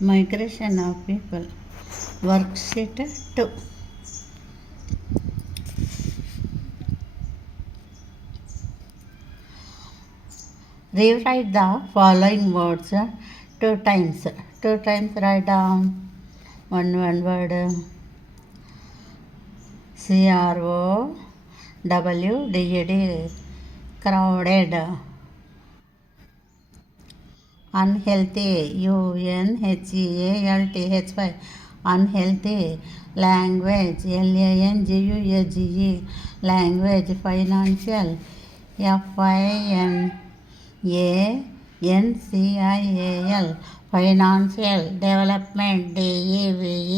Migration of people. Worksheet 2. Rewrite the following words two times. Two times write down one word CROWDED, crowded. Unhealthy, UNHEALTHY, unhealthy. Language, LANGUAGE, language. Financial, FINANCIAL, financial. Development, DEVELOPMENT,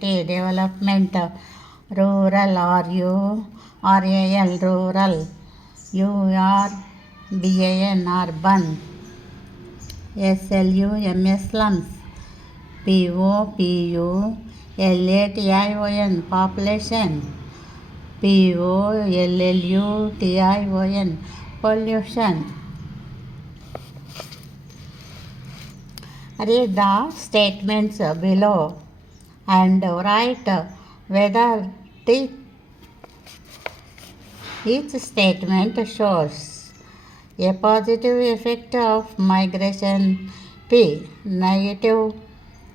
development. Rural, RURAL, rural. URBAN, urban. SLUMS, slums. POPULATION, population. POLLUTION, pollution. Read the statements below and write whether each statement shows a positive effect of migration, P. Negative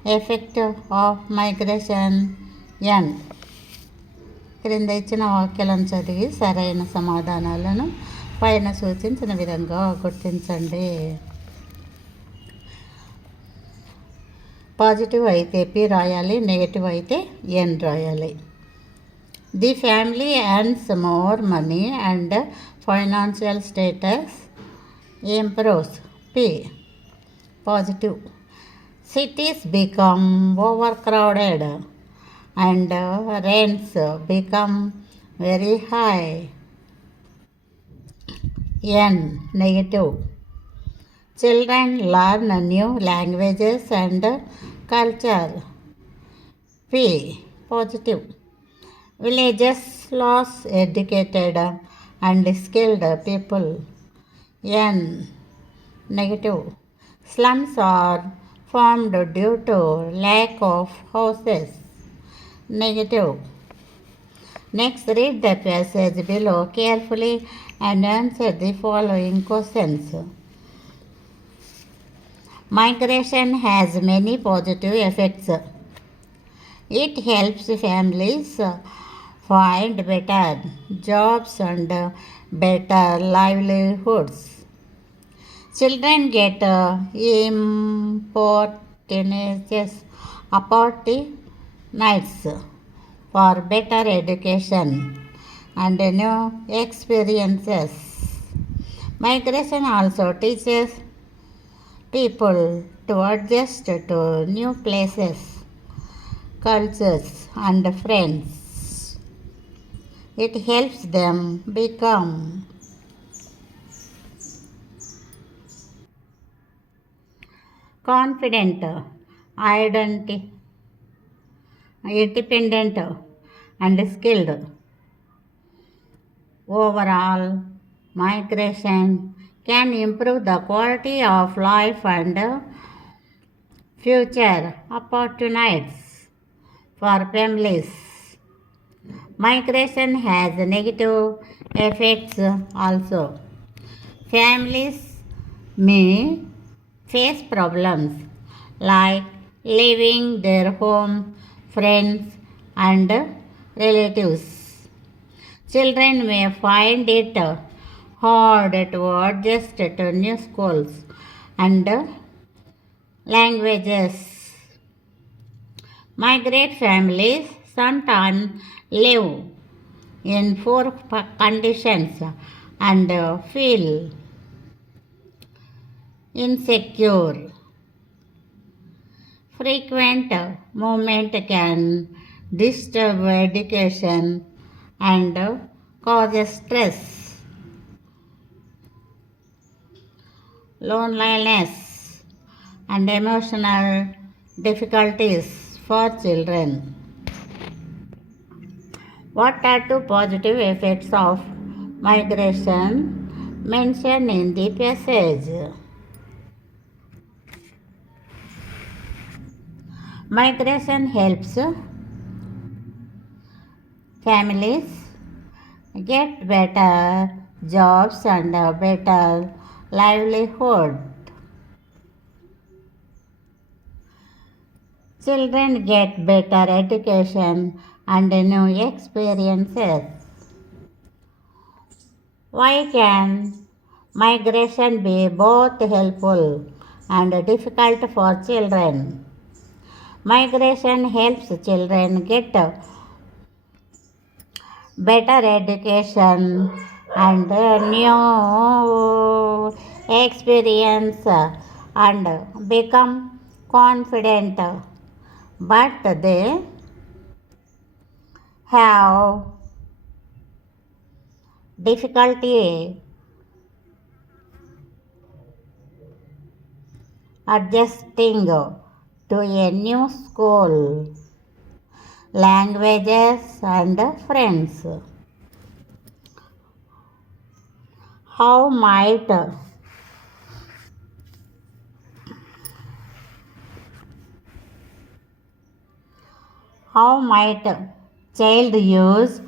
effect of migration, N. క్రింద ఇచ్చిన వాక్యాలను చదివి సరైన సమాధానాలను పైన సూచించిన విధంగా గుర్తించండి. పాజిటివ్ అయితే పి రాయాలి, నెగటివ్ అయితే ఎన్ రాయాలి. The family earns more money and financial status improves, P positive. Cities become overcrowded and rents become very high, N. Negative. Children learn new languages and culture, P. Positive. Villages lose educated and skilled people, N. Negative. Slums are formed due to lack of houses, negative. Next, read the passage below carefully and answer the following questions. Migration has many positive effects. It helps families find better jobs and better livelihoods. Children get opportunities for better education and new experiences. Migration also teaches people to adjust to new places, cultures, and friends. It helps them become confident, independent, and skilled. Overall, migration can improve the quality of life and future opportunities for families. Migration has negative effects also. Families may face problems like leaving their home, friends, and relatives. Children may find it hard to adjust to new schools and languages. Migrant families sometimes live in poor conditions and feel insecure. Frequent movement can disturb education and cause stress, loneliness, and emotional difficulties for children. What are two positive effects of migration mentioned in the passage? Migration helps families get better jobs and a better livelihood. Children get better education and new experiences. Why can migration be both helpful and difficult for children? Migration helps children get better education and new experience and become confident, but they have difficulty adjusting to a new school, languages and friends. How might how might child use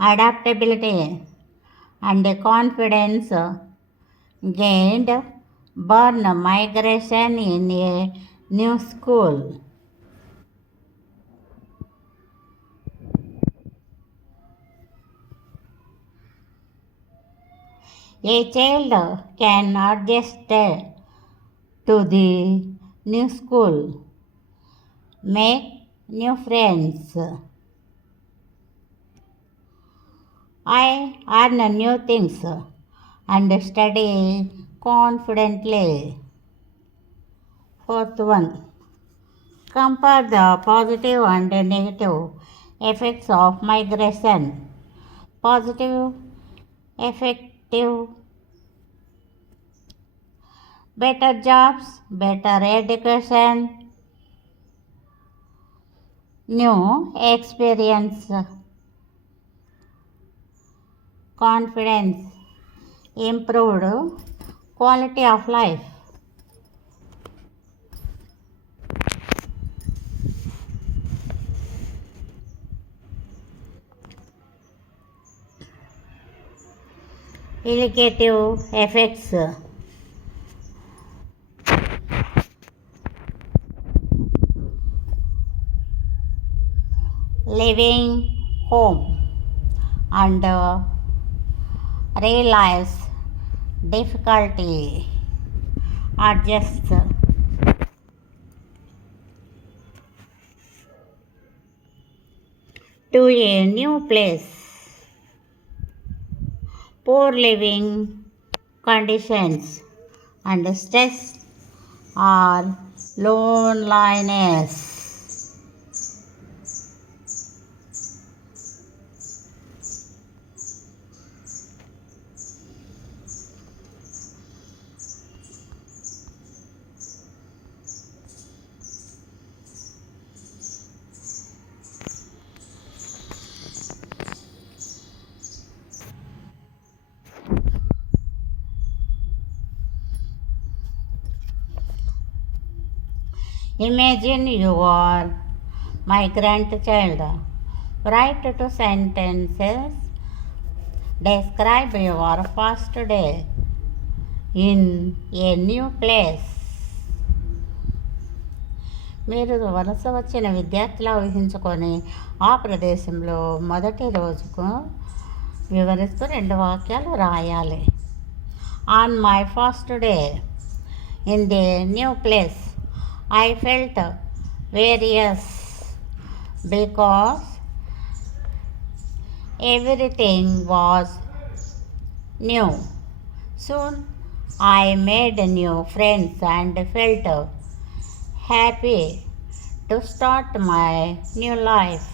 adaptability and confidence gained burn migration in a new school? A child can adjust to the new school, make new friends. I learn new things and study confidently. Fourth one, compare the positive and negative effects of migration. Positive, effective, better jobs, better education, new experience, confidence, improved quality of life. Negative effects, leaving home and realize difficulty adjust to a new place, poor living conditions and stress or loneliness. Imagine you are migrant child. Write two sentences. Describe your first day in a new place. మీరు వలస వచ్చిన విద్యార్థిలా ఊహించుకొని ఆ ప్రదేశంలో మొదటి రోజుకు వివరిస్తూ 2 వాక్యాలు రాయాలి. On my first day in the new place I felt various because everything was new. Soon I made new friends and felt happy to start my new life.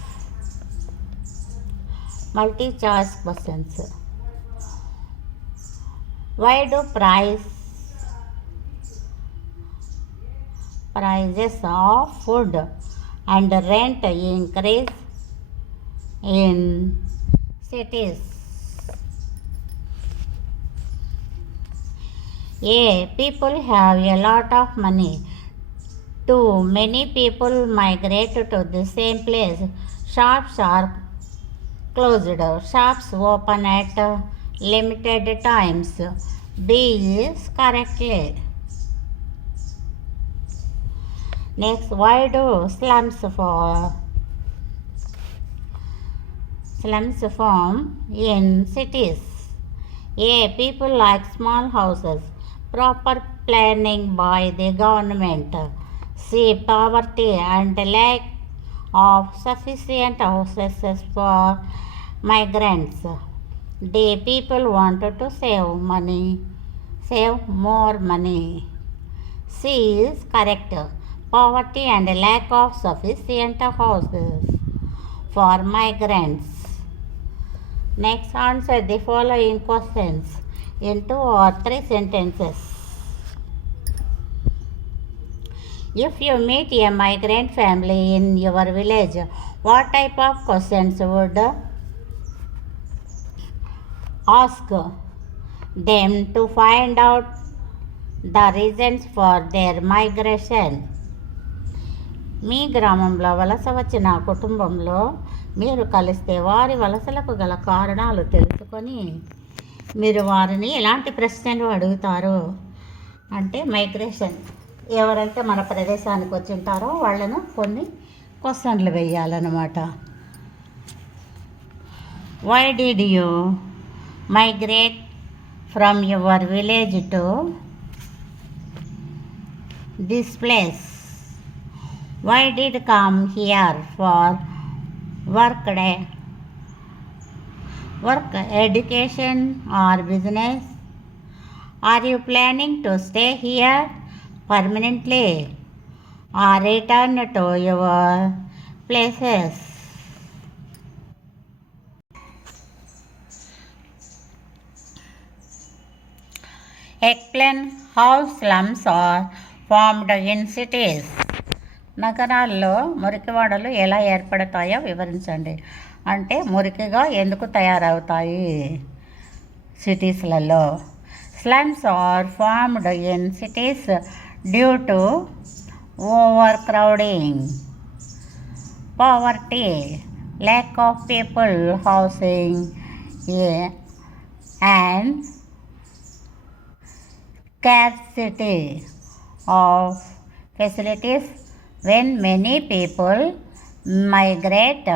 Multi-choice questions. Why do prices of food and rent increase in cities? A. People have a lot of money Too many people migrate to the same place. Shops are closed. Shops open at limited times. B is correctly. Next, why do slums form in cities? A. People like small houses. Proper planning by the government. C. Poverty and lack of sufficient houses for migrants. D. People wanted to save more money. C is correct. Poverty and lack of sufficient houses for migrants. Next, answer the following questions in 2 or 3 sentences. If you meet a migrant family in your village, what type of questions would ask them to find out the reasons for their migration? మీ గ్రామంలో వలస వచ్చిన కుటుంబంలో మీరు కలిస్తే వారి వలసలకు గల కారణాలు తెలుసుకొని మీరు వారిని ఎలాంటి ప్రశ్నలు అడుగుతారు అంటే మైగ్రేషన్ ఎవరైతే మన ప్రదేశానికి వచ్చి ఉంటారో వాళ్ళను కొన్ని క్వశ్చన్లు వేయాలన్నమాట. Why did you migrate from your village to this place? Why did come here for work, education or business? Are you planning to stay here permanently or return to your places? Explain how slums are formed in cities. నగరాల్లో మురికివాడలు ఎలా ఏర్పడతాయో వివరించండి. అంటే మురికిగా ఎందుకు తయారవుతాయి సిటీస్లలో? Slums are formed in cities due to overcrowding, poverty, lack of people housing, and scarcity of facilities. When many people migrate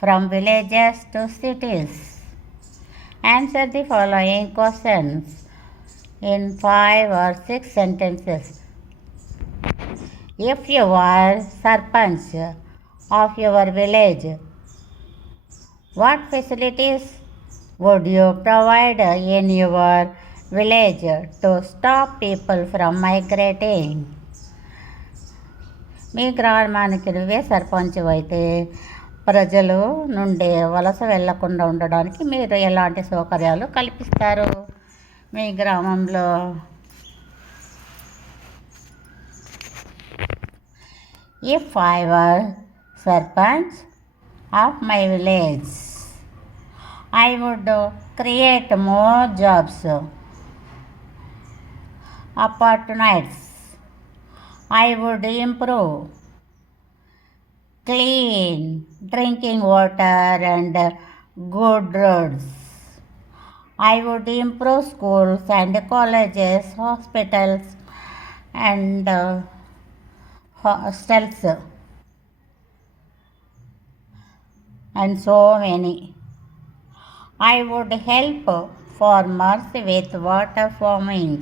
from villages to cities. Answer the following questions in 5 or 6 sentences. If you are sarpanch of your village, what facilities would you provide in your village to stop people from migrating? మీ గ్రామానికి నువ్వే సర్పంచ్ అయితే ప్రజలు నుండి వలస వెళ్లకుండా ఉండడానికి మీరు ఎలాంటి సౌకర్యాలు కల్పిస్తారు మీ గ్రామంలో? If I were sarpanch of my village, I would create more jobs, opportunities. I would improve clean drinking water and good roads. I would improve schools and colleges, hospitals and hostels and so many. I would help farmers with water farming.